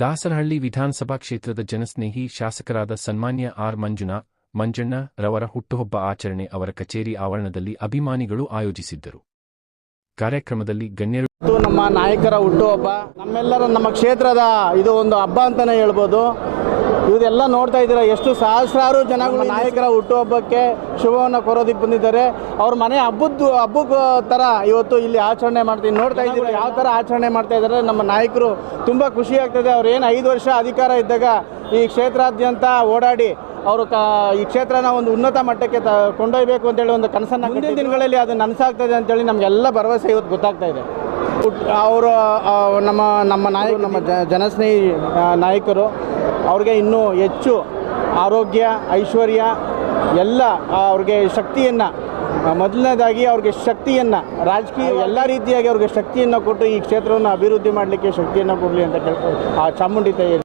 ದಾಸರಹಳ್ಳಿ ವಿಧಾನಸಭಾ ಕ್ಷೇತ್ರದ ಜನಸ್ನೇಹಿ ಶಾಸಕರಾದ ಸನ್ಮಾನ್ಯ ಆರ್. ಮಂಜಣ್ಣ ರವರ ಹುಟ್ಟುಹಬ್ಬ ಆಚರಣೆ ಅವರ ಕಚೇರಿ ಆವರಣದಲ್ಲಿ ಅಭಿಮಾನಿಗಳು ಆಯೋಜಿಸಿದ್ದರು. ಕಾರ್ಯಕ್ರಮದಲ್ಲಿ ಗಣ್ಯರು ನಮ್ಮ ನಾಯಕರ ಹುಟ್ಟುಹಬ್ಬ ನಮ್ಮೆಲ್ಲರ ನಮ್ಮ ಕ್ಷೇತ್ರದ ಇದು ಒಂದು ಹಬ್ಬ ಅಂತಾನೆ ಹೇಳ್ಬೋದು. ಇದೆಲ್ಲ ನೋಡ್ತಾ ಇದ್ದೀರಾ, ಎಷ್ಟು ಸಹಸ್ರಾರು ಜನಗಳು ನಾಯಕರ ಹುಟ್ಟುಹಬ್ಬಕ್ಕೆ ಶುಭವನ್ನು ಕೋರೋದಕ್ಕೆ ಬಂದಿದ್ದಾರೆ. ಅವ್ರ ಮನೆ ಹಬ್ಬದ ಥರ ಇವತ್ತು ಇಲ್ಲಿ ಆಚರಣೆ ಮಾಡ್ತೀವಿ. ನೋಡ್ತಾ ಇದ್ದೀರಾ ಯಾವ ಥರ ಆಚರಣೆ ಮಾಡ್ತಾ ಇದ್ದಾರೆ ನಮ್ಮ ನಾಯಕರು. ತುಂಬ ಖುಷಿ ಆಗ್ತದೆ. ಅವ್ರು ಏನು 5 ವರ್ಷ ಅಧಿಕಾರ ಇದ್ದಾಗ ಈ ಕ್ಷೇತ್ರಾದ್ಯಂತ ಓಡಾಡಿ ಅವರು ಈ ಕ್ಷೇತ್ರನ ಒಂದು ಉನ್ನತ ಮಟ್ಟಕ್ಕೆ ಕೊಂಡೊಯ್ಯಬೇಕು ಅಂತೇಳಿ ಒಂದು ಕನಸನ್ನು ಮುಂದಿನ ದಿನಗಳಲ್ಲಿ ಅದು ನನಸಾಗ್ತದೆ ಅಂತೇಳಿ ನಮಗೆಲ್ಲ ಭರವಸೆ ಇವತ್ತು ಗೊತ್ತಾಗ್ತಾ ಇದೆ. ಅವರು ನಮ್ಮ ನಾಯಕರು, ನಮ್ಮ ಜನಸ್ನೇಹಿ ನಾಯಕರು, ಅವ್ರಿಗೆ ಇನ್ನೂ ಹೆಚ್ಚು ಆರೋಗ್ಯ, ಐಶ್ವರ್ಯ ಎಲ್ಲ ಅವ್ರಿಗೆ ಶಕ್ತಿಯನ್ನು, ಮೊದಲನೇದಾಗಿ ಅವ್ರಿಗೆ ಶಕ್ತಿಯನ್ನು, ರಾಜಕೀಯ ಎಲ್ಲ ರೀತಿಯಾಗಿ ಅವ್ರಿಗೆ ಶಕ್ತಿಯನ್ನು ಕೊಟ್ಟು ಈ ಕ್ಷೇತ್ರವನ್ನು ಅಭಿವೃದ್ಧಿ ಮಾಡಲಿಕ್ಕೆ ಶಕ್ತಿಯನ್ನು ಕೊಡಲಿ ಅಂತ ಕೇಳ್ಕೊಂಡು ಆ ಚಾಮುಂಡಿ ತಾಯಿ